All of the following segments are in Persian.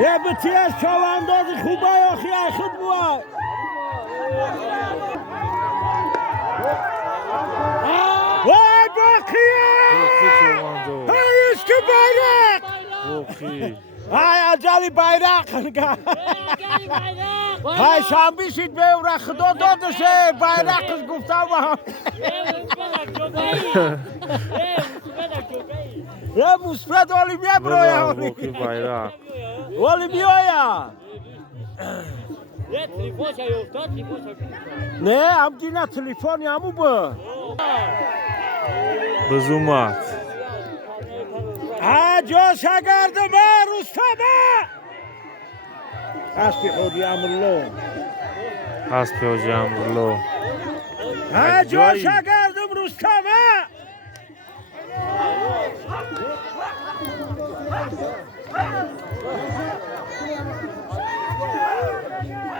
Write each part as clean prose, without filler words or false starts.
یه بتیش چواندازی خوبه یا خیلی خود بود وای باقیه هایش که bayrak های اجالی bayrak های شنبیشید به او خدا دادشه bayrakش گفتم با هم یه مصفت والی بیا برای والی بیایا نه همگی نه تلیفونی همو با بزومات جا شگردم رستمه اسبی خودی امرلو اسبی خودی امرلو جا شگردم رستمه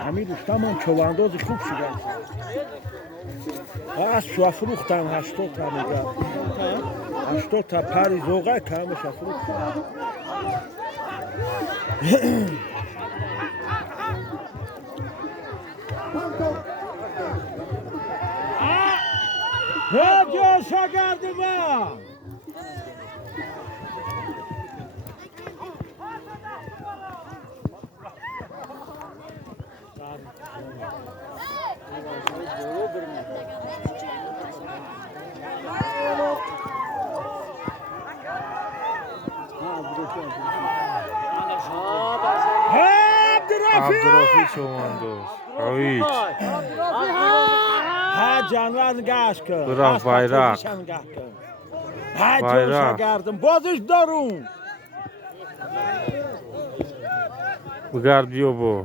همین رستم هم چواندازی خوب شدن اسب شو افروختن 80 تا میگه 80 تا پری زوغه کمش افروختن جا شگردم عبدالرافی چوانداز هویج ها جانور نگاش کن برای bayrak ها جا شگردم بازش دارون بگرد بیو بو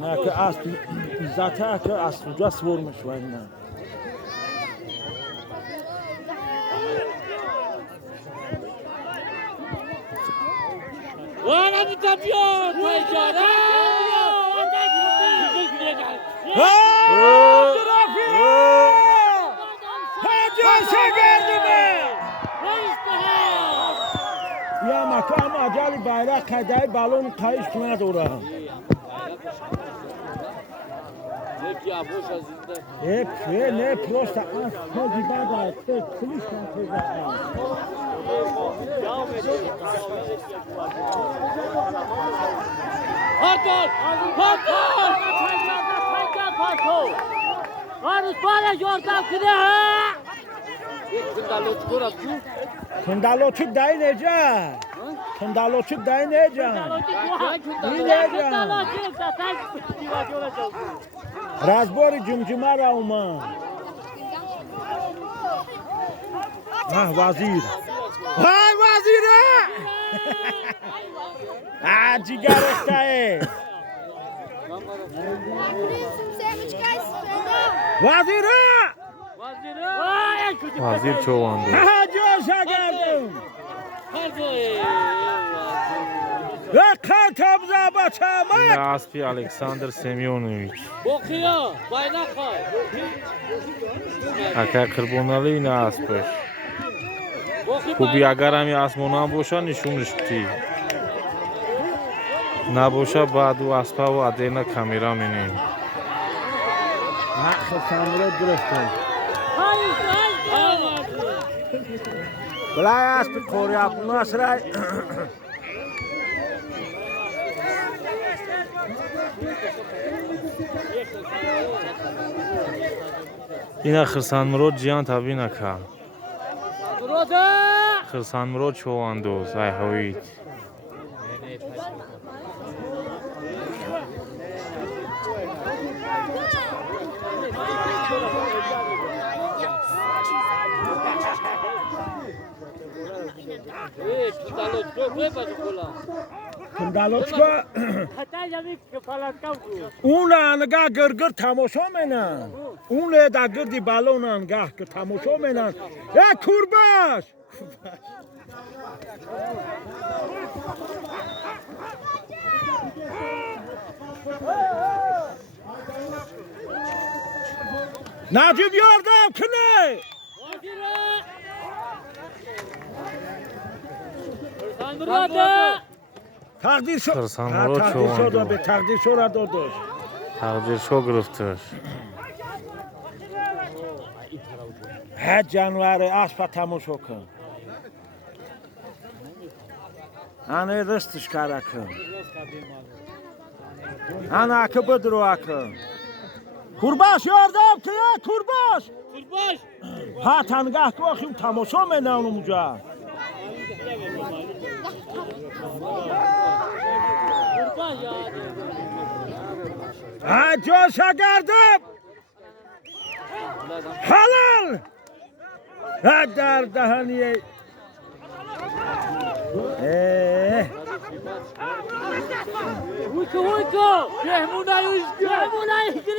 نه که اسب زاته که اسب جا سورمش ولی نه وانا بتبيون ويجار یا مکان اجالی bayrak کدای بالون کایش کنه دوره نه просто خودی بعد کلیش کنه Pardon! Pardon! Varus para yordam kine ha! Kundaloçu dayı nece? Kundaloçu dayı nece? Razbori cumcuma rauma. Ha vazir. Hay vazire! Ha cigar ustaye. Vazire! وزیر چوانداز Ha coşa geldim. Ve kantabza başamak. اسبی الکساندر سمیونویچ Bokuyor, bayrak var. اکر قربونالی این اسبش خوبی اگر همی اسمونا هم باشا نشونش بدی نباشه بعد و اسبه و ادینا کامیرا مینیم Ha kısamırı dürüstüm. Belay aspi Korea bunu asray. اینا خرسانمرود جیان تابی نکا خرسانمرود چوانداز ای هویج Kundaloçka. اون نگاه گرگر تماشا منن اون دا گردی بالون نگاه که تماشا منن کورباش نجیب یاردم کنه Burada. Takdir şo. Kırsan Ha, vurur takdir çoğundu. şo da be takdir şora dodur. Takdir şo gırıftır. He canvarı aspa tamoşo kın. Ana rıstış karakın. Ana akı bıdır o akı. Kurbaş yardım ki ya kurbaş. Kurbaş. Ha tangah bakayım tamoşo menanı muca. Kurbaş ya. Ha coşa gardım. Halal. Ha der daha niye? Uyku uyku. Mehmuna yüzgü. Mehmuna yüzgü.